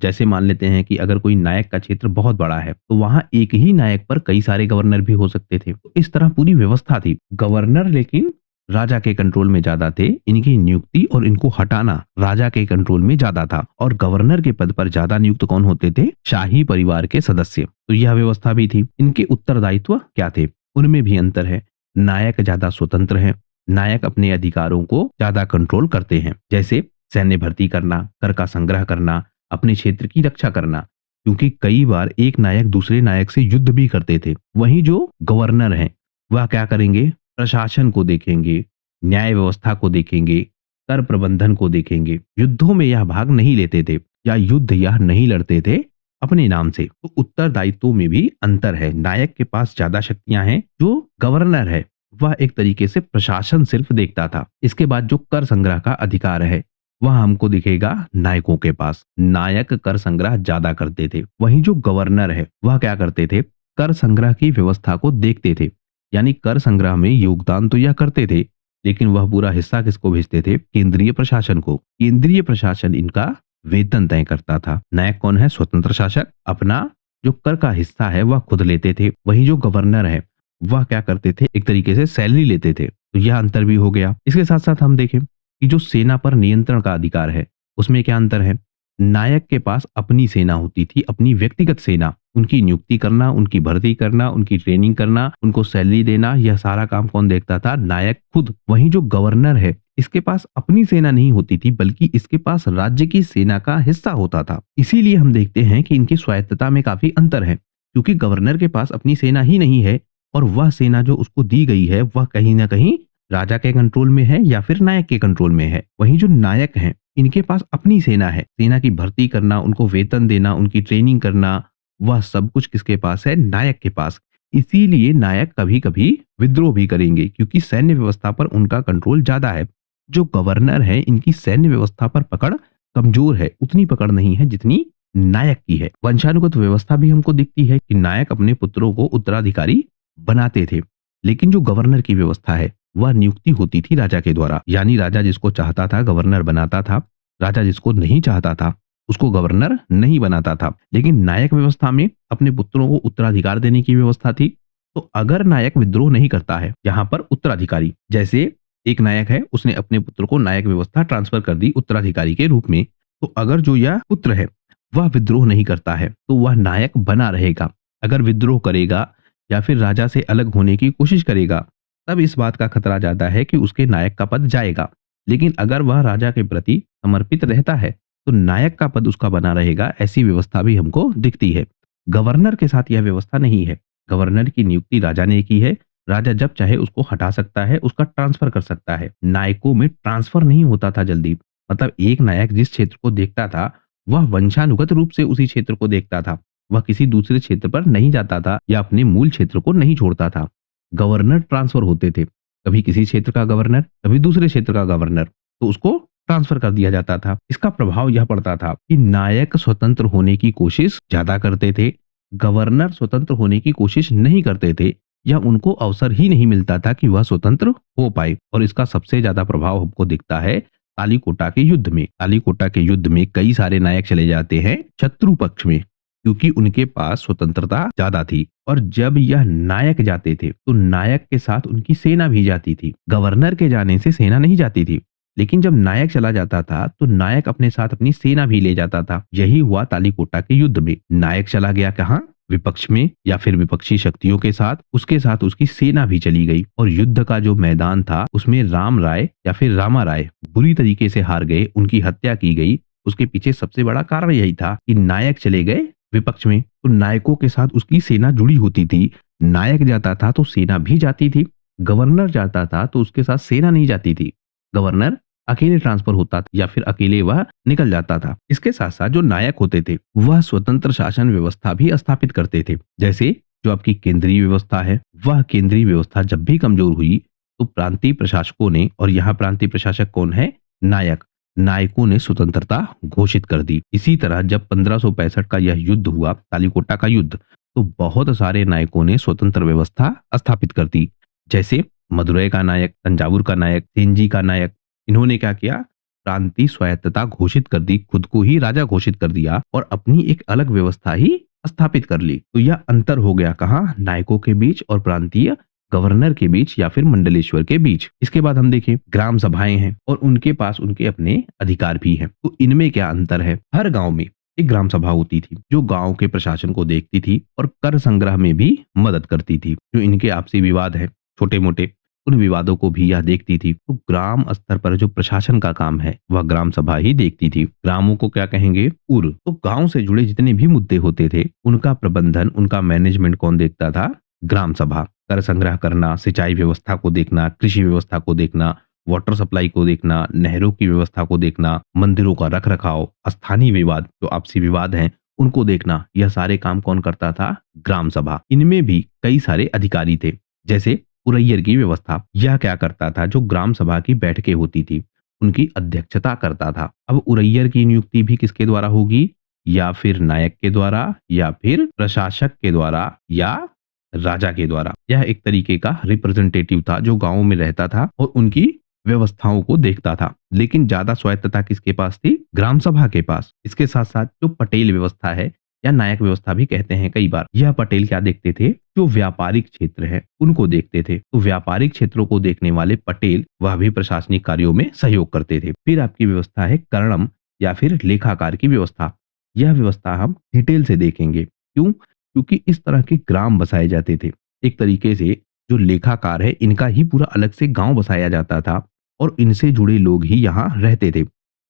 जैसे मान लेते हैं कि अगर कोई नायक का क्षेत्र बहुत बड़ा है तो वहां एक ही नायक पर कई सारे गवर्नर भी हो सकते थे। तो इस तरह पूरी व्यवस्था थी। गवर्नर लेकिन राजा के कंट्रोल में ज्यादा थे। इनकी नियुक्ति और इनको हटाना राजा के कंट्रोल में ज्यादा था। और गवर्नर के पद पर ज्यादा नियुक्त कौन होते थे? शाही परिवार के सदस्य। तो यह व्यवस्था भी थी। इनके उत्तरदायित्व क्या थे? उनमें भी अंतर है। नायक ज्यादा स्वतंत्र है। नायक अपने अधिकारों को ज्यादा कंट्रोल करते हैं, जैसे सैन्य भर्ती करना, कर का संग्रह करना, अपने क्षेत्र की रक्षा करना। क्योंकि कई बार एक नायक दूसरे नायक से युद्ध भी करते थे। वहीं जो गवर्नर हैं वह क्या करेंगे? प्रशासन को देखेंगे, न्याय व्यवस्था को देखेंगे, कर प्रबंधन को देखेंगे। युद्धों में यह भाग नहीं लेते थे या युद्ध यह नहीं लड़ते थे अपने नाम से। तो उत्तरदायित्वों में भी अंतर है। नायक के पास ज्यादा शक्तियां हैं। जो गवर्नर है वह एक तरीके से प्रशासन सिर्फ देखता था। इसके बाद जो कर संग्रह का अधिकार है वह हमको दिखेगा नायकों के पास। नायक कर संग्रह ज्यादा करते थे। वहीं जो गवर्नर है वह क्या करते थे? कर संग्रह की व्यवस्था को देखते थे। यानी कर संग्रह में योगदान तो यह करते थे, लेकिन वह पूरा हिस्सा किसको भेजते थे? केंद्रीय प्रशासन को। केंद्रीय प्रशासन इनका वेतन तय करता था। नायक कौन है? स्वतंत्र शासक। अपना जो कर का हिस्सा है वह खुद लेते थे। वहीं जो गवर्नर है वह क्या करते थे? एक तरीके से सैलरी लेते थे। तो यह अंतर भी हो गया। इसके साथ साथ हम देखें कि जो सेना पर नियंत्रण का अधिकार है उसमें क्या अंतर है? नायक के पास अपनी सेना होती थी, अपनी व्यक्तिगत सेना। उनकी नियुक्ति करना, उनकी भर्ती करना, उनकी ट्रेनिंग करना, उनको सैलरी देना, यह सारा काम कौन देखता था? नायक खुद। वहीं जो गवर्नर है इसके पास अपनी सेना नहीं होती थी, बल्कि इसके पास राज्य की सेना का हिस्सा होता था। इसीलिए हम देखते हैं कि इनकी स्वायत्तता में काफी अंतर है, क्योंकि गवर्नर के पास अपनी सेना ही नहीं है और वह सेना जो उसको दी गई है वह कहीं ना कहीं राजा के कंट्रोल में है या फिर नायक के कंट्रोल में है। वहीं जो नायक हैं इनके पास अपनी सेना है। सेना की भर्ती करना, उनको वेतन देना, उनकी ट्रेनिंग करना, वह सब कुछ किसके पास है? नायक के पास। इसीलिए नायक कभी कभी विद्रोह भी करेंगे, क्योंकि सैन्य व्यवस्था पर उनका कंट्रोल ज्यादा है। जो गवर्नर है इनकी सैन्य व्यवस्था पर पकड़ कमजोर है, उतनी पकड़ नहीं है जितनी नायक की है। वंशानुगत व्यवस्था भी हमको दिखती है कि नायक अपने पुत्रों को उत्तराधिकारी बनाते थे। लेकिन जो गवर्नर की व्यवस्था है वह नियुक्ति होती थी राजा के द्वारा। यानी राजा जिसको चाहता था गवर्नर बनाता था, राजा जिसको नहीं चाहता था उसको गवर्नर नहीं बनाता था। लेकिन नायक व्यवस्था में अपने पुत्रों को उत्तराधिकार देने की व्यवस्था थी। तो अगर नायक विद्रोह नहीं करता है, यहाँ पर उत्तराधिकारी, जैसे एक नायक है उसने अपने पुत्र को नायक व्यवस्था ट्रांसफर कर दी उत्तराधिकारी के रूप में, तो अगर जो यह पुत्र है वह विद्रोह नहीं करता है तो वह नायक बना रहेगा। अगर विद्रोह करेगा या फिर राजा से अलग होने की कोशिश करेगा, तब इस बात का खतरा ज्यादा है कि उसके नायक का पद जाएगा। लेकिन अगर वह राजा के प्रति समर्पित रहता है तो नायक का पद उसका बना रहेगा। ऐसी व्यवस्था भी हमको दिखती है। गवर्नर के साथ यह व्यवस्था नहीं है। गवर्नर की नियुक्ति राजा ने की है। राजा जब चाहे उसको हटा सकता है, उसका ट्रांसफर कर सकता है। नायकों में ट्रांसफर नहीं होता था जल्दी। मतलब एक नायक जिस क्षेत्र को देखता था वह वंशानुगत रूप से उसी क्षेत्र को देखता था। वह किसी दूसरे क्षेत्र पर नहीं जाता था या अपने मूल क्षेत्र को नहीं छोड़ता था। गवर्नर ट्रांसफर होते थे। कभी किसी क्षेत्र का गवर्नर, कभी दूसरे क्षेत्र का गवर्नर, तो उसको ट्रांसफर कर दिया जाता था। इसका प्रभाव यह पड़ता था कि नायक स्वतंत्र होने की कोशिश ज्यादा करते थे। गवर्नर स्वतंत्र होने की कोशिश नहीं करते थे या उनको अवसर ही नहीं मिलता था कि वह स्वतंत्र हो पाए। और इसका सबसे ज्यादा प्रभाव हमको दिखता है तालीकोटा के युद्ध में। तालीकोटा के युद्ध में कई सारे नायक चले जाते हैं शत्रु पक्ष में, क्योंकि उनके पास स्वतंत्रता ज्यादा थी। और जब यह नायक जाते थे तो नायक के साथ उनकी सेना भी जाती थी। गवर्नर के जाने से सेना नहीं जाती थी, लेकिन जब नायक चला जाता था तो नायक अपने साथ अपनी सेना भी ले जाता था। यही हुआ तालीकोटा के युद्ध में। नायक चला गया कहाँ? विपक्ष में या फिर विपक्षी शक्तियों के साथ। उसके साथ उसकी सेना भी चली गई और युद्ध का जो मैदान था उसमें राम राय या फिर रामा राय बुरी तरीके से हार गए, उनकी हत्या की गई। उसके पीछे सबसे बड़ा कारण यही था कि नायक चले गए विपक्ष में, तो नायकों के साथ उसकी सेना जुड़ी होती थी। नायक जाता था तो सेना भी जाती थी। गवर्नर जाता था तो उसके साथ सेना नहीं जाती थी। गवर्नर अकेले ट्रांसफर होता था या फिर अकेले वह निकल जाता था। इसके साथ साथ जो नायक होते थे वह स्वतंत्र शासन व्यवस्था भी स्थापित करते थे। जैसे जो आपकी केंद्रीय व्यवस्था है, वह केंद्रीय व्यवस्था जब भी कमजोर हुई तो प्रांतीय प्रशासकों ने, और यहाँ प्रांतीय प्रशासक कौन है? नायक। नायकों ने स्वतंत्रता घोषित कर दी। इसी तरह जब 1565 का यह युद्ध हुआ, तालीकोटा का युद्ध, तो बहुत सारे नायकों ने स्वतंत्र व्यवस्था स्थापित कर दी। जैसे मदुरै का नायक, तंजावुर का नायक, तेंजी का नायक, इन्होंने क्या किया? प्रांतीय स्वायत्तता घोषित कर दी, खुद को ही राजा घोषित कर दिया और अपनी एक अलग व्यवस्था ही स्थापित कर ली। तो यह अंतर हो गया कहाँ? नायकों के बीच और प्रांतीय गवर्नर के बीच या फिर मंडलेश्वर के बीच। इसके बाद हम देखें ग्राम सभाएं हैं और उनके पास उनके अपने अधिकार भी हैं। तो इनमें क्या अंतर है? हर गांव में एक ग्राम सभा होती थी जो गांव के प्रशासन को देखती थी और कर संग्रह में भी मदद करती थी। जो इनके आपसी विवाद है छोटे मोटे, उन विवादों को भी यह देखती थी। तो ग्राम स्तर पर जो प्रशासन का काम है वह ग्राम सभा ही देखती थी। ग्रामों को क्या कहेंगे? उर। तो गांव से जुड़े जितने भी मुद्दे होते थे उनका प्रबंधन, उनका मैनेजमेंट कौन देखता था? ग्राम सभा। कर संग्रह करना, सिंचाई व्यवस्था को देखना, कृषि व्यवस्था को देखना, वाटर सप्लाई को देखना, नहरों की व्यवस्था को देखना, मंदिरों का रख रखाव, स्थानीय विवाद जो आपसी विवाद हैं उनको देखना, यह सारे काम कौन करता था? ग्राम सभा। इनमें भी कई सारे अधिकारी थे, जैसे उरैयर की व्यवस्था। यह क्या करता था? जो ग्राम सभा की बैठकें होती थी उनकी अध्यक्षता करता था। अब उरैयर की नियुक्ति भी किसके द्वारा होगी? या फिर नायक के द्वारा, या फिर प्रशासक के द्वारा, या राजा के द्वारा। यह एक तरीके का रिप्रेजेंटेटिव था जो गांवों में रहता था और उनकी व्यवस्थाओं को देखता था। लेकिन ज्यादा स्वायत्तता किसके पास थी? ग्राम सभा के पास। इसके साथ साथ जो पटेल व्यवस्था है या नायक व्यवस्था भी कहते हैं कई बार, यह पटेल क्या देखते थे? जो व्यापारिक क्षेत्र है उनको देखते थे। तो व्यापारिक क्षेत्रों को देखने वाले पटेल वह भी प्रशासनिक कार्यों में सहयोग करते थे। फिर आपकी व्यवस्था है कर्णम या फिर लेखाकार की व्यवस्था। यह व्यवस्था हम डिटेल से देखेंगे। क्यों? क्योंकि इस तरह के ग्राम बसाए जाते थे। एक तरीके से जो लेखाकार है इनका ही पूरा अलग से गांव बसाया जाता था और इनसे जुड़े लोग ही यहाँ रहते थे।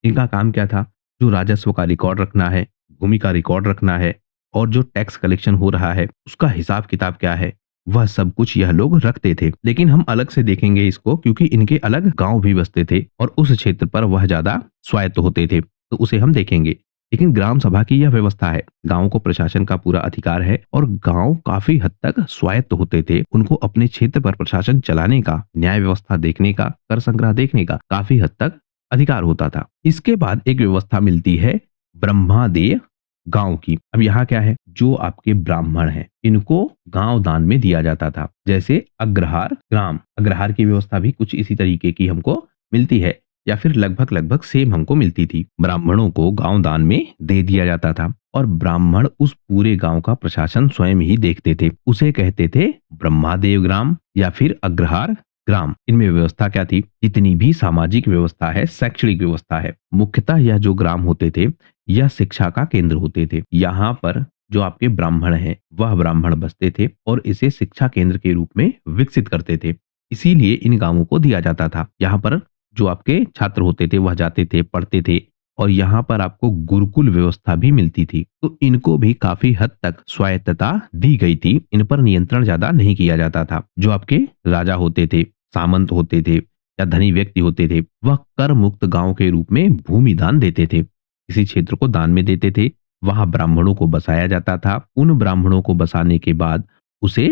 इनका काम क्या था? जो राजस्व का रिकॉर्ड रखना है, भूमि का रिकॉर्ड रखना है और जो टैक्स कलेक्शन हो रहा है उसका हिसाब किताब क्या है, वह सब कुछ यह लोग रखते थे। लेकिन हम अलग से देखेंगे इसको क्योंकि इनके अलग गांव भी बसते थे और उस क्षेत्र पर वह ज्यादा स्वायत्त होते थे, तो उसे हम देखेंगे। लेकिन ग्राम सभा की यह व्यवस्था है, गांव को प्रशासन का पूरा अधिकार है और गांव काफी हद तक स्वायत्त होते थे। उनको अपने क्षेत्र पर प्रशासन चलाने का, न्याय व्यवस्था देखने का, कर संग्रह देखने का काफी हद तक अधिकार होता था। इसके बाद एक व्यवस्था मिलती है ब्रह्मादेय गांव की। अब यहाँ क्या है? जो आपके ब्राह्मण हैं इनको गांव दान में दिया जाता था। जैसे अग्रहार ग्राम, अग्रहार की व्यवस्था भी कुछ इसी तरीके की हमको मिलती है या फिर लगभग लगभग सेम हमको मिलती थी। ब्राह्मणों को गांव दान में दे दिया जाता था और ब्राह्मण उस पूरे गांव का प्रशासन स्वयं ही देखते थे। उसे कहते थे ब्रह्मादेव ग्राम या फिर अग्रहार ग्राम। इनमें व्यवस्था क्या थी? जितनी भी सामाजिक व्यवस्था है, शैक्षणिक व्यवस्था है, मुख्यतः यह जो ग्राम होते थे यह शिक्षा का केंद्र होते थे। यहाँ पर जो आपके ब्राह्मण हैं वह ब्राह्मण बसते थे और इसे शिक्षा केंद्र के रूप में विकसित करते थे। इसीलिए इन गांवों को दिया जाता था। यहाँ पर जो आपके छात्र होते थे वह जाते थे, पढ़ते थे और यहाँ पर आपको गुरुकुल व्यवस्था भी मिलती थी। तो इनको भी काफी हद तक स्वायत्तता दी गई थी। इन पर नियंत्रण ज्यादा नहीं किया जाता था। जो आपके राजा होते थे, सामंत होते थे या धनी व्यक्ति होते थे, वह कर मुक्त गांव के रूप में भूमि दान देते थे। किसी क्षेत्र को दान में देते थे, वहां ब्राह्मणों को बसाया जाता था। उन ब्राह्मणों को बसाने के बाद उसे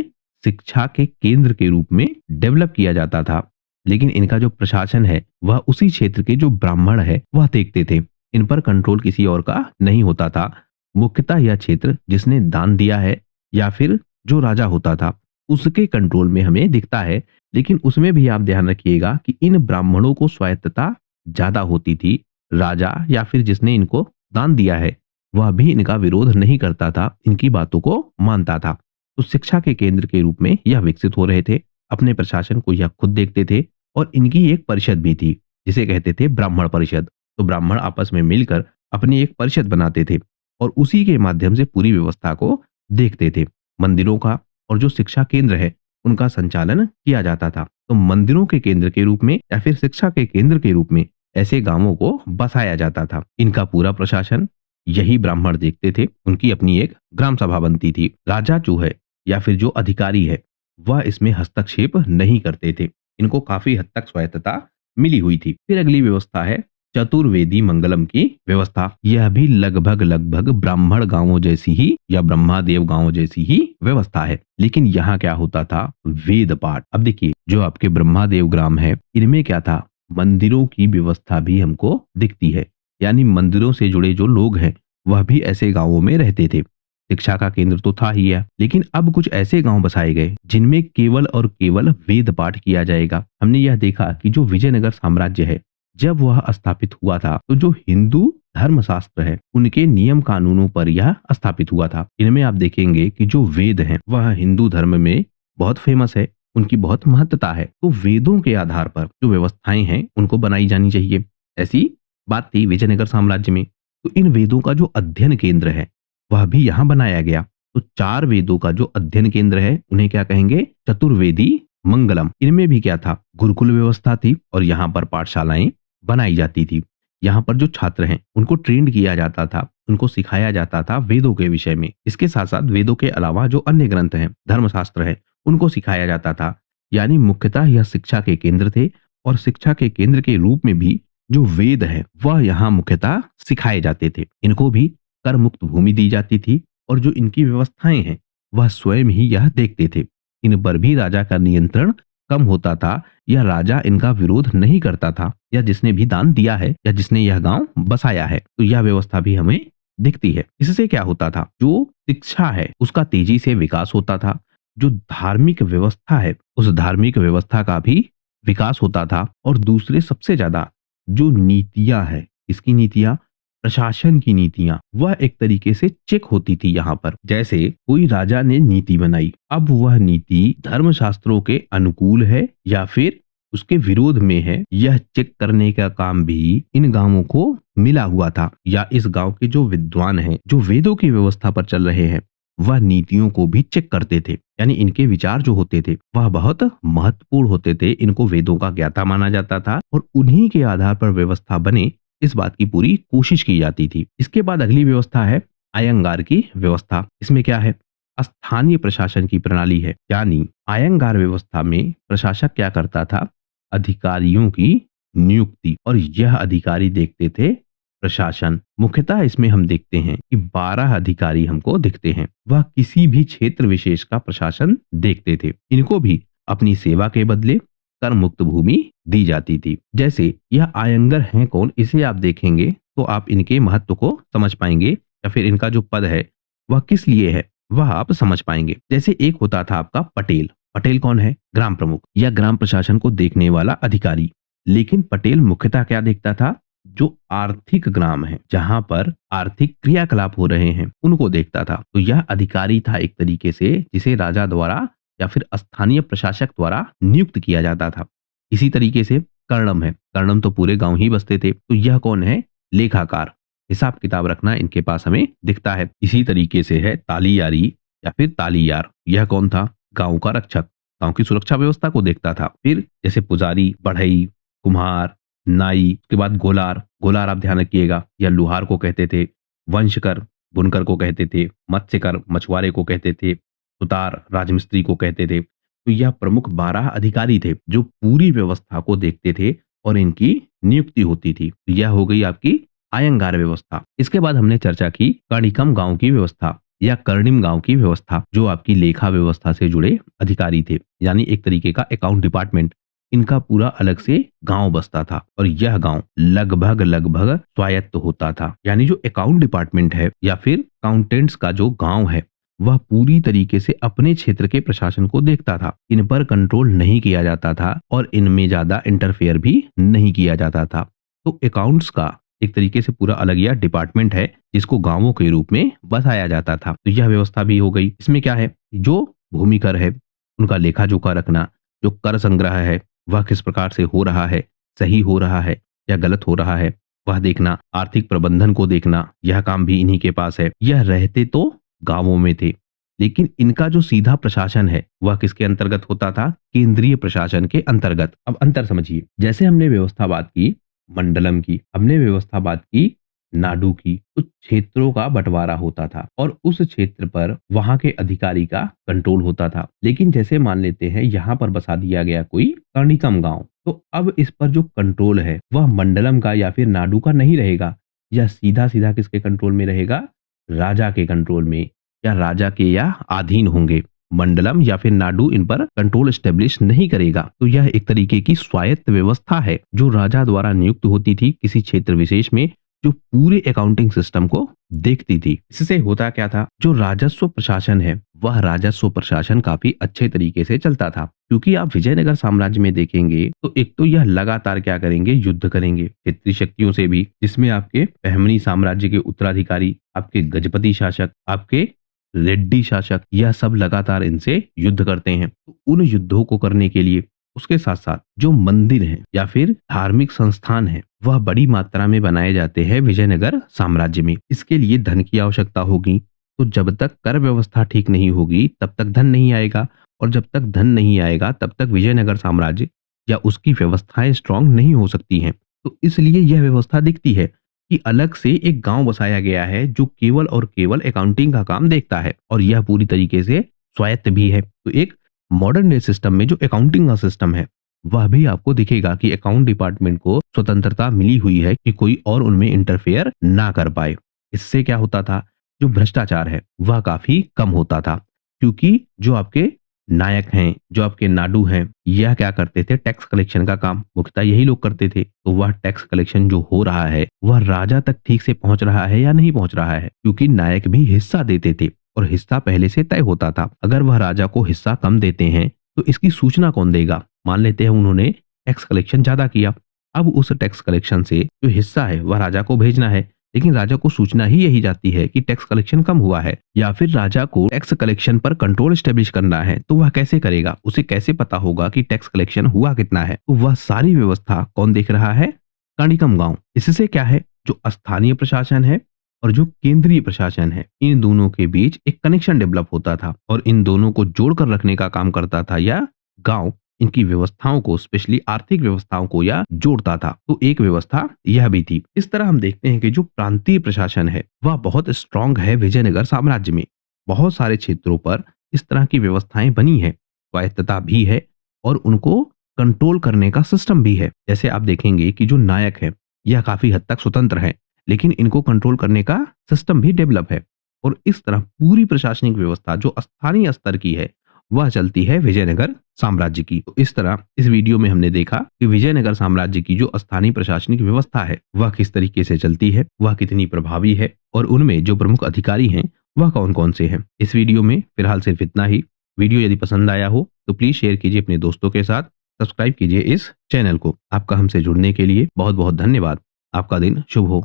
शिक्षा के केंद्र के रूप में डेवलप किया जाता था। लेकिन इनका जो प्रशासन है वह उसी क्षेत्र के जो ब्राह्मण है वह देखते थे। इन पर कंट्रोल किसी और का नहीं होता था। मुख्यतः यह क्षेत्र जिसने दान दिया है या फिर जो राजा होता था उसके कंट्रोल में हमें दिखता है। लेकिन उसमें भी आप ध्यान रखिएगा कि इन ब्राह्मणों को स्वायत्तता ज्यादा होती थी। राजा या फिर जिसने इनको दान दिया है वह भी इनका विरोध नहीं करता था, इनकी बातों को मानता था। तो शिक्षा के केंद्र के रूप में यह विकसित हो रहे थे। अपने प्रशासन को यह खुद देखते थे और इनकी एक परिषद भी थी जिसे कहते थे ब्राह्मण परिषद। तो ब्राह्मण आपस में मिलकर अपनी एक परिषद बनाते थे और उसी के माध्यम से पूरी व्यवस्था को देखते थे। मंदिरों का और जो शिक्षा केंद्र है उनका संचालन किया जाता था। तो मंदिरों के केंद्र के रूप में या फिर शिक्षा के केंद्र के रूप में ऐसे गांवों को बसाया जाता था। इनका पूरा प्रशासन यही ब्राह्मण देखते थे। उनकी अपनी एक ग्राम सभा बनती थी। राजा जो है या फिर जो अधिकारी है वह इसमें हस्तक्षेप नहीं करते थे। इनको काफी हद तक स्वायत्तता मिली हुई थी। फिर अगली व्यवस्था है चतुर्वेदी मंगलम की व्यवस्था। यह भी लगभग लगभग ब्राह्मण गांवों जैसी ही या ब्रह्मादेव गांवों जैसी ही व्यवस्था है। लेकिन यहाँ क्या होता था? वेद पाठ। अब देखिए जो आपके ब्रह्मादेव ग्राम है इनमें क्या था? मंदिरों की व्यवस्था भी हमको दिखती है। यानी मंदिरों से जुड़े जो लोग हैं वह भी ऐसे गांवों में रहते थे। शिक्षा का केंद्र तो था ही है, लेकिन अब कुछ ऐसे गांव बसाए गए जिनमें केवल और केवल वेद पाठ किया जाएगा। हमने यह देखा कि जो विजयनगर साम्राज्य है जब वह स्थापित हुआ था तो जो हिंदू धर्मशास्त्र है उनके नियम कानूनों पर यह स्थापित हुआ था। इनमें आप देखेंगे कि जो वेद हैं वह हिंदू धर्म में बहुत फेमस है, उनकी बहुत महत्ता है। तो वेदों के आधार पर जो व्यवस्थाएं हैं उनको बनाई जानी चाहिए। ऐसी बात थी विजयनगर साम्राज्य में। तो इन वेदों का जो अध्ययन केंद्र है वह भी यहाँ बनाया गया। तो 4 वेदों का जो अध्ययन केंद्र है उन्हें क्या कहेंगे? चतुर्वेदी मंगलम। इनमें भी क्या था? गुरुकुल व्यवस्था थी और यहाँ पर पाठशालाएं बनाई जाती थी। यहाँ पर जो छात्र हैं उनको ट्रेंड किया जाता था, उनको सिखाया जाता था वेदों के विषय में। इसके साथ-साथ वेदों के अलावा जो अन्य ग्रंथ हैं, धर्मशास्त्र है, उनको सिखाया जाता था। यानी मुख्यतः यह शिक्षा के केंद्र थे और शिक्षा के केंद्र के रूप में भी जो वेद है वह यहाँ मुख्यतः सिखाए जाते थे। इनको भी कर मुक्त भूमि दी जाती थी और जो इनकी व्यवस्थाएं हैं वह स्वयं ही यह देखते थे। इन पर भी राजा का नियंत्रण कम होता था या राजा इनका विरोध नहीं करता था, या जिसने भी दान दिया है या जिसने यह गांव बसाया है तो यह व्यवस्था भी हमें दिखती है। इससे क्या होता था? जो शिक्षा है उसका तेजी से विकास होता था। जो धार्मिक व्यवस्था है उस धार्मिक व्यवस्था का भी विकास होता था। और दूसरे सबसे ज्यादा जो नीतियां है, इसकी नीतियां, प्रशासन की नीतियां, वह एक तरीके से चेक होती थी। यहाँ पर जैसे कोई राजा ने नीति बनाई, अब वह नीति धर्मशास्त्रों के अनुकूल है या फिर उसके विरोध में है, यह चेक करने का काम भी इन गांवों को मिला हुआ था। या इस गांव के जो विद्वान हैं जो वेदों की व्यवस्था पर चल रहे हैं वह नीतियों को भी चेक करते थे। यानी इनके विचार जो होते थे वह बहुत महत्वपूर्ण होते थे। इनको वेदों का ज्ञाता माना जाता था और उन्हीं के आधार पर व्यवस्था बने, इस बात की पूरी कोशिश की जाती थी। इसके बाद अगली व्यवस्था है अयंगार की व्यवस्था। इसमें क्या है? स्थानीय प्रशासन की प्रणाली है। यानी अयंगार व्यवस्था में प्रशासक क्या करता था? अधिकारियों की नियुक्ति, और यह अधिकारी देखते थे प्रशासन। मुख्यतः इसमें हम देखते हैं कि 12 अधिकारी हमको दिखते हैं। वह किसी भी क्षेत्र विशेष का प्रशासन देखते थे। इनको भी अपनी सेवा के बदले कर मुक्त भूमि दी जाती थी। जैसे यह आयंगर हैं कौन, इसे आप देखेंगे तो आप इनके महत्व को समझ पाएंगे या फिर इनका जो पद है वह किस लिए है वह आप समझ पाएंगे। जैसे एक होता था आपका पटेल। पटेल कौन है? ग्राम प्रमुख या ग्राम प्रशासन को देखने वाला अधिकारी। लेकिन पटेल मुख्यतः क्या देखता था? जो आर्थिक ग्राम है, जहां पर आर्थिक क्रियाकलाप हो रहे हैं, उनको देखता था। तो यह अधिकारी था एक तरीके से जिसे राजा द्वारा या फिर स्थानीय प्रशासक द्वारा नियुक्त किया जाता था। इसी तरीके से कर्णम है। कर्णम तो पूरे गांव ही बसते थे। तो यह कौन है? लेखाकार। हिसाब किताब रखना इनके पास हमें दिखता है। इसी तरीके से है तालीयारी या फिर तालीयार। यह कौन था? गांव का रक्षक, गांव की सुरक्षा व्यवस्था को देखता था। फिर जैसे पुजारी, बढ़ई, कुम्हार, नाई, उसके बाद गोलार। गोलार आप ध्यान रखिएगा, या लुहार को कहते थे। वंशकर, बुनकर को कहते थे। मत्स्यकर, मछुआरे को कहते थे। सुतार, राजमिस्त्री को कहते थे। तो यह प्रमुख 12 अधिकारी थे जो पूरी व्यवस्था को देखते थे और इनकी नियुक्ति होती थी। तो यह हो गई आपकी अयंगार व्यवस्था। इसके बाद हमने चर्चा की कर्णिकम गांव की व्यवस्था या कर्णिम गांव की व्यवस्था, जो आपकी लेखा व्यवस्था से जुड़े अधिकारी थे। यानी एक तरीके का अकाउंट डिपार्टमेंट। इनका पूरा अलग से गांव बसता था और यह गांव लगभग लगभग स्वायत्त होता था। यानी जो अकाउंट डिपार्टमेंट है या फिर अकाउंटेंट्स का जो गांव है वह पूरी तरीके से अपने क्षेत्र के प्रशासन को देखता था। इन पर कंट्रोल नहीं किया जाता था और इनमें ज्यादा इंटरफेयर भी नहीं किया जाता था। तो अकाउंट्स का एक तरीके से पूरा अलग यह डिपार्टमेंट है जिसको गांवों के रूप में बसाया जाता था। तो यह व्यवस्था भी हो गई। इसमें क्या है? जो भूमि कर है उनका लेखा जोखा रखना, जो कर संग्रह है वह किस प्रकार से हो रहा है, सही हो रहा है या गलत हो रहा है, वह देखना। आर्थिक प्रबंधन को देखना, यह काम भी इन्हीं के पास है। यह रहते तो गांवों में थे, लेकिन इनका जो सीधा प्रशासन है वह किसके अंतर्गत होता था? केंद्रीय प्रशासन के अंतर्गत। अब अंतर समझिए। जैसे हमने व्यवस्था बात की मंडलम की, हमने व्यवस्था बात की नाडु की। तो क्षेत्रों का बंटवारा होता था और उस क्षेत्र पर वहां के अधिकारी का कंट्रोल होता था। लेकिन जैसे मान लेते हैं यहाँ पर बसा दिया गया कोई कर्णिकम गांव, तो अब इस पर जो कंट्रोल है वह मंडलम का या फिर नाडु का नहीं रहेगा। यह सीधा सीधा किसके कंट्रोल में रहेगा? राजा के कंट्रोल में, या राजा के या अधीन होंगे। मंडलम या फिर नाडु इन पर कंट्रोल स्टेब्लिश नहीं करेगा। तो यह एक तरीके की स्वायत्त व्यवस्था है जो राजा द्वारा नियुक्त होती थी किसी क्षेत्र विशेष में, जो पूरे अकाउंटिंग सिस्टम को देखती थी। इससे होता क्या था? जो राजस्व प्रशासन है वह राजस्व प्रशासन काफी अच्छे तरीके से चलता था। क्योंकि आप विजयनगर साम्राज्य में देखेंगे तो एक तो यह लगातार क्या करेंगे, युद्ध करेंगे क्षेत्रीय शक्तियों से भी, जिसमें आपके बहमनी साम्राज्य के उत्तराधिकारी, आपके गजपति शासक, आपके रेड्डी शासक, यह सब लगातार इनसे युद्ध करते हैं। तो उन युद्धों को करने के लिए उसके साथ साथ जो मंदिर हैं या फिर धार्मिक संस्थान हैं, वह बड़ी मात्रा में बनाए जाते हैं विजयनगर साम्राज्य में। इसके लिए धन की आवश्यकता होगी, तो जब तक कर व्यवस्था ठीक नहीं होगी तब तक धन नहीं आएगा, और जब तक धन नहीं आएगा तब तक विजयनगर साम्राज्य या उसकी व्यवस्थाएं स्ट्रांग नहीं हो सकती हैं। तो इसलिए यह व्यवस्था दिखती है कि अलग से एक गांव बसाया गया है जो केवल और केवल अकाउंटिंग का काम देखता है, और यह पूरी तरीके से स्वायत्त भी है। तो एक मॉडर्न डे सिस्टम में जो अकाउंटिंग का सिस्टम है, वह भी आपको दिखेगा कि अकाउंट डिपार्टमेंट को स्वतंत्रता मिली हुई है कि कोई और उनमें इंटरफेयर ना कर पाए। इससे क्या होता था, जो भ्रष्टाचार है वह काफी कम होता था। क्योंकि जो आपके नायक हैं, जो आपके नाडू हैं, यह क्या करते थे, टैक्स कलेक्शन का काम मुख्यतः यही लोग करते थे। तो वह टैक्स कलेक्शन जो हो रहा है वह राजा तक ठीक से पहुंच रहा है या नहीं पहुंच रहा है, क्योंकि नायक भी हिस्सा देते थे और हिस्सा पहले से तय होता था। अगर वह राजा को हिस्सा कम देते हैं तो इसकी सूचना कौन देगा। मान लेते हैं उन्होंने टैक्स कलेक्शन ज्यादा किया, अब उस टैक्स कलेक्शन से जो हिस्सा है वह राजा को भेजना है, लेकिन राजा को सूचना ही यही जाती है कि टैक्स कलेक्शन कम हुआ है। या फिर राजा को टैक्स कलेक्शन पर कंट्रोल स्टेब्लिश करना है, तो वह कैसे करेगा, उसे कैसे पता होगा कि टैक्स कलेक्शन हुआ कितना है। तो वह सारी व्यवस्था कौन देख रहा है, काणिकम गांव। इससे क्या है, जो स्थानीय प्रशासन है और जो केंद्रीय प्रशासन है, इन दोनों के बीच एक कनेक्शन डेवलप होता था, और इन दोनों को जोड़कर रखने का काम करता था यह गांव। इनकी व्यवस्थाओं को, स्पेशली आर्थिक व्यवस्थाओं को यह जोड़ता था। तो एक व्यवस्था यह भी थी। इस तरह हम देखते हैं कि जो प्रांतीय प्रशासन है वह बहुत स्ट्रांग है विजयनगर साम्राज्य में। बहुत सारे क्षेत्रों पर इस तरह की व्यवस्थाएं बनी है, स्वायत्तता भी है और उनको कंट्रोल करने का सिस्टम भी है। जैसे आप देखेंगे कि जो नायक है यह काफी हद तक स्वतंत्र है, लेकिन इनको कंट्रोल करने का सिस्टम भी डेवलप है। और इस तरह पूरी प्रशासनिक व्यवस्था जो स्थानीय स्तर की है वह चलती है विजयनगर साम्राज्य की। तो इस तरह इस वीडियो में हमने देखा कि विजयनगर साम्राज्य की जो स्थानीय प्रशासनिक व्यवस्था है वह किस तरीके से चलती है, वह कितनी प्रभावी है, और उनमें जो प्रमुख अधिकारी हैं वह कौन कौन से हैं। इस वीडियो में फिलहाल सिर्फ इतना ही। वीडियो यदि पसंद आया हो तो प्लीज शेयर कीजिए अपने दोस्तों के साथ, सब्सक्राइब कीजिए इस चैनल को। आपका हमसे जुड़ने के लिए बहुत बहुत धन्यवाद। आपका दिन शुभ हो।